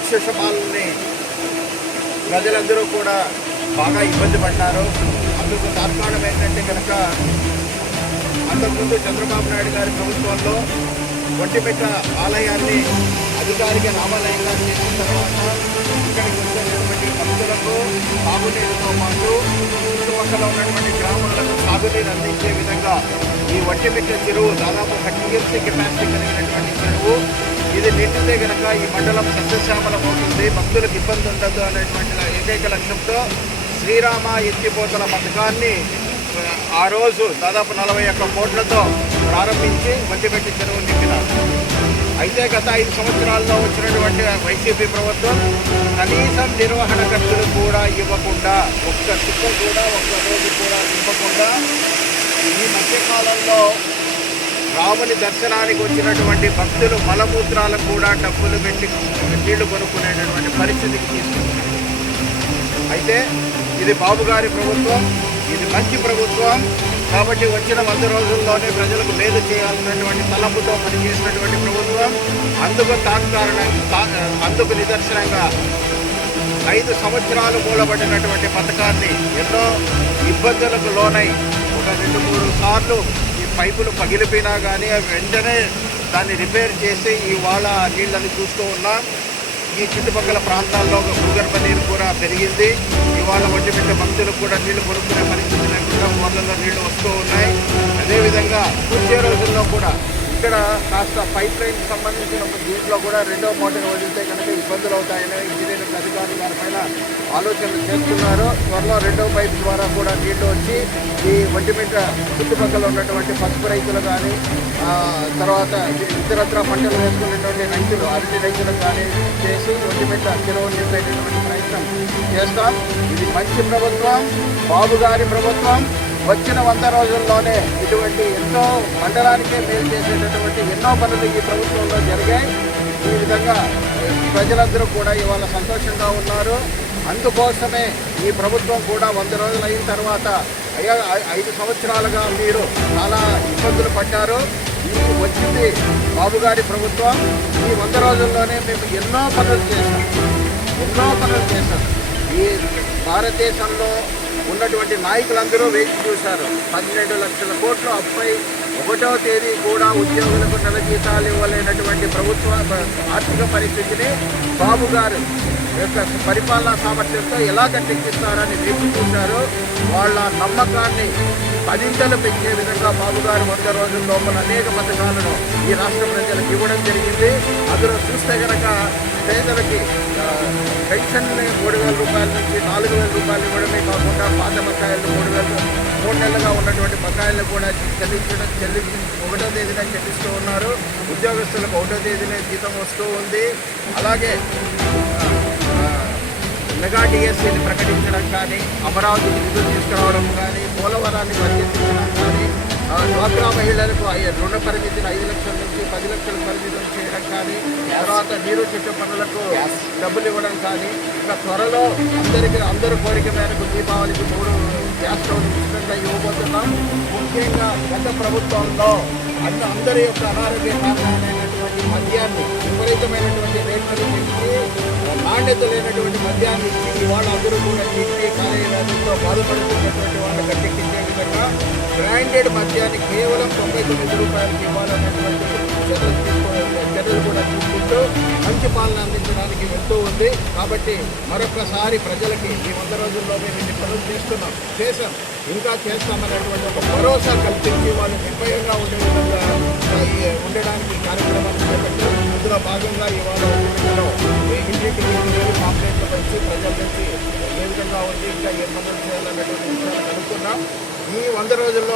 రాక్షస పాలనని ప్రజలందరూ కూడా బాగా ఇబ్బంది పడ్డారు. అందుకు తార్కాణం ఏంటంటే కనుక అంతకుముందు చంద్రబాబు నాయుడు గారి ప్రభుత్వంలో ఒంటిమిట్ట ఆలయాన్ని అధికారిక రామాలయంగా చేసిన తర్వాత ఇక్కడికి వచ్చినటువంటి భక్తులకు సాగునీరుతో పాటు చుట్టుపక్కల ఉన్నటువంటి గ్రామాలకు సాగునీరు అందించే విధంగా ఈ ఒంటిమిట్ట చెరువు దాదాపు 30 TMC కెపాసిటీ కలిగినటువంటి చెరువు. ఇది నిండితే కనుక ఈ మండలం సస్యశ్యామలం అవుతుంది, భక్తులకు ఇబ్బంది ఉండదు అనేటువంటి ఏకైక లక్ష్యంతో శ్రీరామ ఎత్తిపోతల పథకాన్ని ఆ రోజు దాదాపు 41 కోట్లతో ప్రారంభించి ఒంటిమిట్ట చెరువు నింపినారు. అయితే గత 5 సంవత్సరాల్లో వచ్చినటువంటి వైసీపీ ప్రభుత్వం కనీసం నిర్వహణ ఖర్చులు కూడా ఇవ్వకుండా, ఒక్క చుక్క కూడా ఒక్క రోజు కూడా ఇవ్వకుండా ఈ మధ్యకాలంలో రాముని దర్శనానికి వచ్చినటువంటి భక్తులు మలమూత్రాలకు కూడా డబ్బులు పెట్టి నీళ్లు కొనుక్కునేటటువంటి పరిస్థితికి తీసుకొచ్చారు. అయితే ఇది బాబు గారి ప్రభుత్వం, ఇది మంచి ప్రభుత్వం కాబట్టి వచ్చిన 100 రోజుల్లోనే ప్రజలకు మేలు చేయాలన్నటువంటి తలంపుతో పనిచేసినటువంటి ప్రభుత్వం. అందుకు నిదర్శనంగా 5 సంవత్సరాలు మూలబడినటువంటి పథకాన్ని ఎన్నో ఇబ్బందులకు లోనై ఒక 2-3 సార్లు ఈ పైపులు పగిలిపోయినా కానీ అవి వెంటనే దాన్ని రిపేర్ చేసి ఇవాళ నీళ్ళని చూస్తూ ఉన్నాం. ఈ చుట్టుపక్కల ప్రాంతాల్లో భూగర్భ నీరు కూడా పెరిగింది. ఇవాళ ఒంటిమిట్ట భక్తులకు కూడా నీళ్లు కొనుక్కునే పరిస్థితి లేకుండా ఊర్లలో నీళ్లు వస్తూ ఉన్నాయి. అదేవిధంగా వచ్చే రోజుల్లో కూడా ఇక్కడ కాస్త పైప్ లైన్కి సంబంధించిన దీంట్లో కూడా 2వ మోటార్ వదిలితే కనుక ఇబ్బందులు అవుతాయని ఇంజనీరింగ్ అధికారులు దానిపైన ఆలోచనలు చేస్తున్నారు. త్వరలో 2వ పైప్ ద్వారా కూడా నీళ్లు వచ్చి ఈ ఒంటిమిట్ట చుట్టుపక్కల ఉన్నటువంటి పసుపు రైతులు కానీ తర్వాత ఇతరత్ర పంటలు వేసుకునేటువంటి రైతులు, అరటి రైతులకు కానీ చేసి ఒంటిమిట్ట చెరువు నింపేటటువంటి ప్రయత్నం చేస్తాం. ఇది మంచి ప్రభుత్వం, బాబు గారి ప్రభుత్వం. వచ్చిన 100 రోజుల్లోనే ఇటువంటి ఎన్నో మండలానికే మేలు చేసేటటువంటి ఎన్నో పనులు ఈ ప్రభుత్వంలో జరిగాయి. ఈ విధంగా ప్రజలందరూ కూడా ఇవాళ సంతోషంగా ఉన్నారు. అందుకోసమే ఈ ప్రభుత్వం కూడా 100 రోజులు అయిన తర్వాత 5 సంవత్సరాలుగా మీరు చాలా ఇబ్బందులు పడ్డారు. ఈ వచ్చింది బాబు గారి ప్రభుత్వం. ఈ 100 రోజుల్లోనే మేము ఎన్నో పనులు చేశాం. ఈ భారతదేశంలో ఉన్నటువంటి నాయకులందరూ వేచి చూశారు. 12 లక్షల కోట్లు అప్పై 1వ తేదీ కూడా ఉద్యోగులకు నెల జీతాలు ఇవ్వలేనటువంటి ప్రభుత్వ ఆర్థిక పరిస్థితిని బాబు గారు యొక్క పరిపాలనా సామర్థ్యంతో ఎలా కట్టిస్తారని వేచి చూశారు. వాళ్ళ నమ్మకాన్ని 10 పెంచే విధంగా బాబు గారు 100 రోజుల లోపల అనేక పథకాలను ఈ రాష్ట్ర ప్రజలకు ఇవ్వడం జరిగింది. అందులో చూస్తే కనుక పేదలకి పెన్షన్ని 3,000 రూపాయల నుంచి 4,000 రూపాయలు ఇవ్వడమే కాకుండా పాత బకాయిలు 3 నెలలుగా ఉన్నటువంటి బకాయిలను కూడా చెల్లించి 1వ తేదీన చెల్లిస్తూ ఉన్నారు. ఉద్యోగస్తులకు 1వ తేదీనే జీతం వస్తూ ఉంది. అలాగే మెగా డిఎస్సీని ప్రకటించడం కానీ, అమరావతికి నిధులు తీసుకురావడం కానీ, పోలవరాన్ని పరిగెత్తించడం కానీ, డ్వాక్రా మహిళలకు రుణ పరిమితిని 5 లక్షల నుంచి 10 లక్షల పరిమితం చేయడం కానీ, తర్వాత నీరు చెట్టు పనులకు డబ్బులు ఇవ్వడం కానీ, ఇంకా త్వరలో అందరి కోరిక మేరకు దీపావళికి 3 గ్యాస్ స్టవ్లు ఉచితంగా ఇవ్వబోతున్నాం. ముఖ్యంగా గత ప్రభుత్వంలో అందరి యొక్క అనారోగ్య కారణమైనటువంటి మద్యాన్ని విపరీతమైనటువంటి రేట్లను పెంచి నాణ్యత లేనటువంటి మద్యాన్ని ఇచ్చి ఇవాళ అందరూ కూడా కిడ్నీ కాలేయాలతో బాధపడుతున్నటువంటి వాళ్ళ గట్టెక్కించే విధంగా బ్రాండెడ్ మద్యాన్ని కేవలం 99 రూపాయలకి ఇవ్వాలనేటువంటి చర్యలు కూడా తీసుకుంటూ మంచి పాలన అందించడానికి వెళ్తూ ఉంది. కాబట్టి మరొకసారి ప్రజలకి ఈ 100 రోజుల్లోనే మేము పనులు చేశాం, ఇంకా చేస్తామనేటువంటి ఒక భరోసా కల్పించి వాళ్ళు నిర్భయంగా ఉండే విధంగా ఉండడానికి కార్యక్రమాలు చేపట్టాం. ఇందులో భాగంగా ఇవాళ ఇంటికి పాంప్లెట్లు వచ్చి ప్రజల నుంచి ఏ విధంగా ఉంది, ఇంకా ఏ పనులు చేయాలనేటువంటి విషయాలు కనుక్కున్నాం. ఈ 100 రోజుల్లో